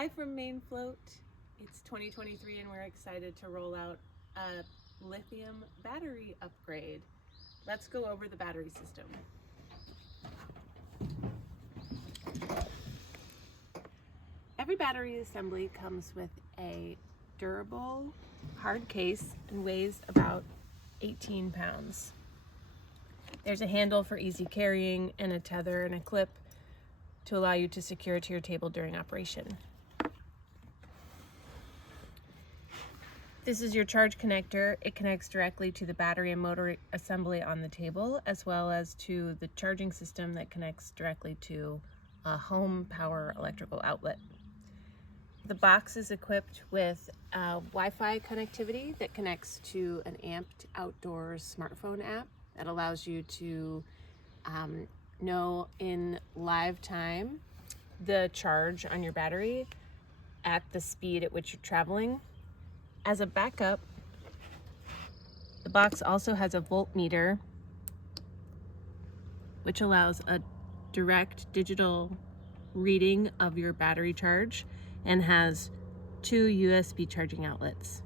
Hi from Maine Float. It's 2023 and we're excited to roll out a lithium battery upgrade. Let's go over the battery system. Every battery assembly comes with a durable, hard case and weighs about 18 pounds. There's a handle for easy carrying and a tether and a clip to allow you to secure it to your table during operation. This is your charge connector. It connects directly to the battery and motor assembly on the table, as well as to the charging system that connects directly to a home power electrical outlet. The box is equipped with Wi-Fi connectivity that connects to an Amped Outdoors smartphone app that allows you to know in live time the charge on your battery at the speed at which you're traveling. As a backup, the box also has a voltmeter, which allows a direct digital reading of your battery charge and has 2 USB charging outlets.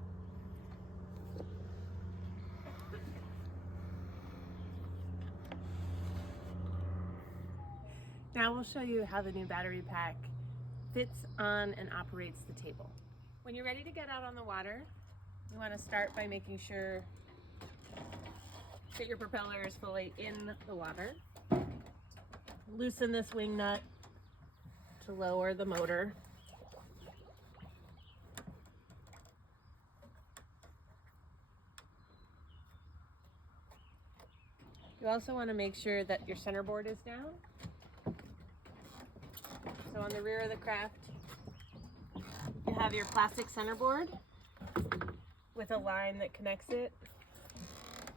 Now we'll show you how the new battery pack fits on and operates the table. When you're ready to get out on the water, you want to start by making sure that your propeller is fully in the water. Loosen this wing nut to lower the motor. You also want to make sure that your center board is down. So on the rear of the craft, you have your plastic center board with a line that connects it.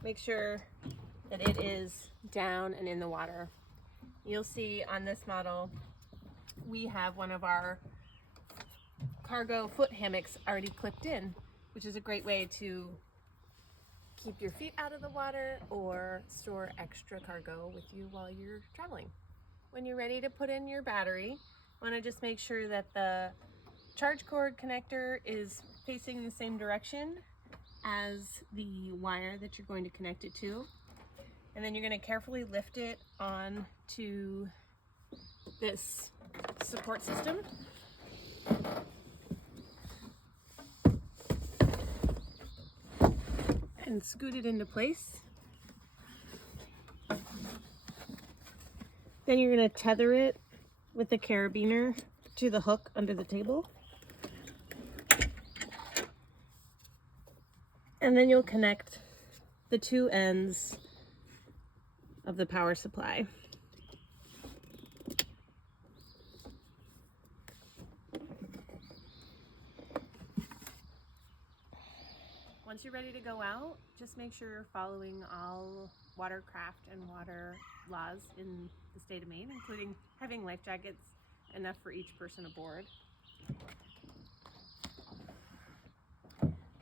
Make sure that it is down and in the water. You'll see on this model, we have one of our cargo foot hammocks already clipped in, which is a great way to keep your feet out of the water or store extra cargo with you while you're traveling. When you're ready to put in your battery, you want to just make sure that the charge cord connector is facing the same direction as the wire that you're going to connect it to. And then you're going to carefully lift it on to this support system. And scoot it into place. Then you're going to tether it with the carabiner to the hook under the table. And then you'll connect the 2 ends of the power supply. Once you're ready to go out, just make sure you're following all watercraft and water laws in the state of Maine, including having life jackets, enough for each person aboard.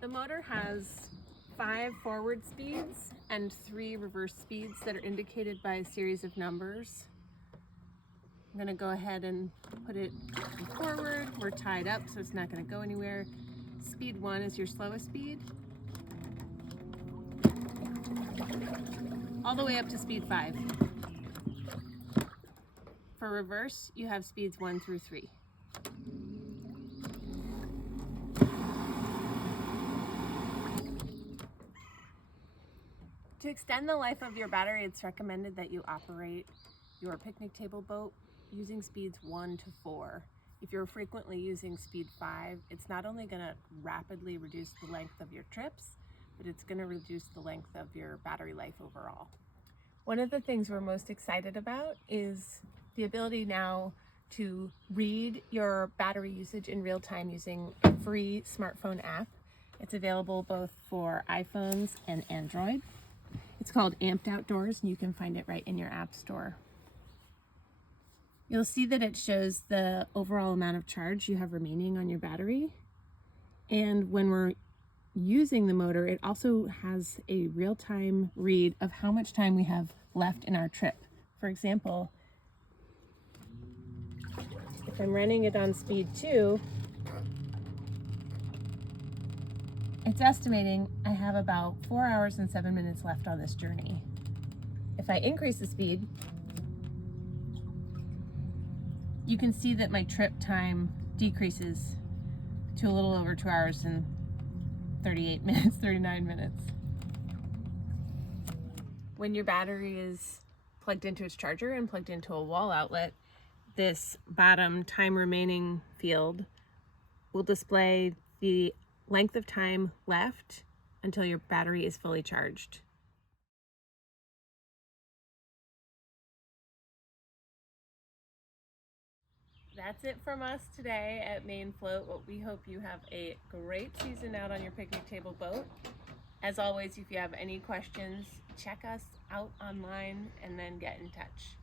The motor has 5 forward speeds and 3 reverse speeds that are indicated by a series of numbers. I'm going to go ahead and put it forward. We're tied up, so it's not going to go anywhere. Speed 1 is your slowest speed, all the way up to speed 5. For reverse, you have speeds 1 through 3. To extend the life of your battery, it's recommended that you operate your picnic table boat using speeds 1 to 4. If you're frequently using speed 5, it's not only going to rapidly reduce the length of your trips, but it's going to reduce the length of your battery life overall. One of the things we're most excited about is the ability now to read your battery usage in real time using a free smartphone app. It's available both for iPhones and Android. It's called Amped Outdoors, and you can find it right in your app store. You'll see that it shows the overall amount of charge you have remaining on your battery. And when we're using the motor, it also has a real-time read of how much time we have left in our trip. For example, if I'm running it on speed 2, It's estimating I have about 4 hours and 7 minutes left on this journey. If I increase the speed, you can see that my trip time decreases to a little over 2 hours and 38 minutes, 39 minutes. When your battery is plugged into its charger and plugged into a wall outlet, this bottom time remaining field will display the length of time left until your battery is fully charged. That's it from us today at Maine Float. Well, we hope you have a great season out on your picnic table boat. As always, if you have any questions, check us out online and then get in touch.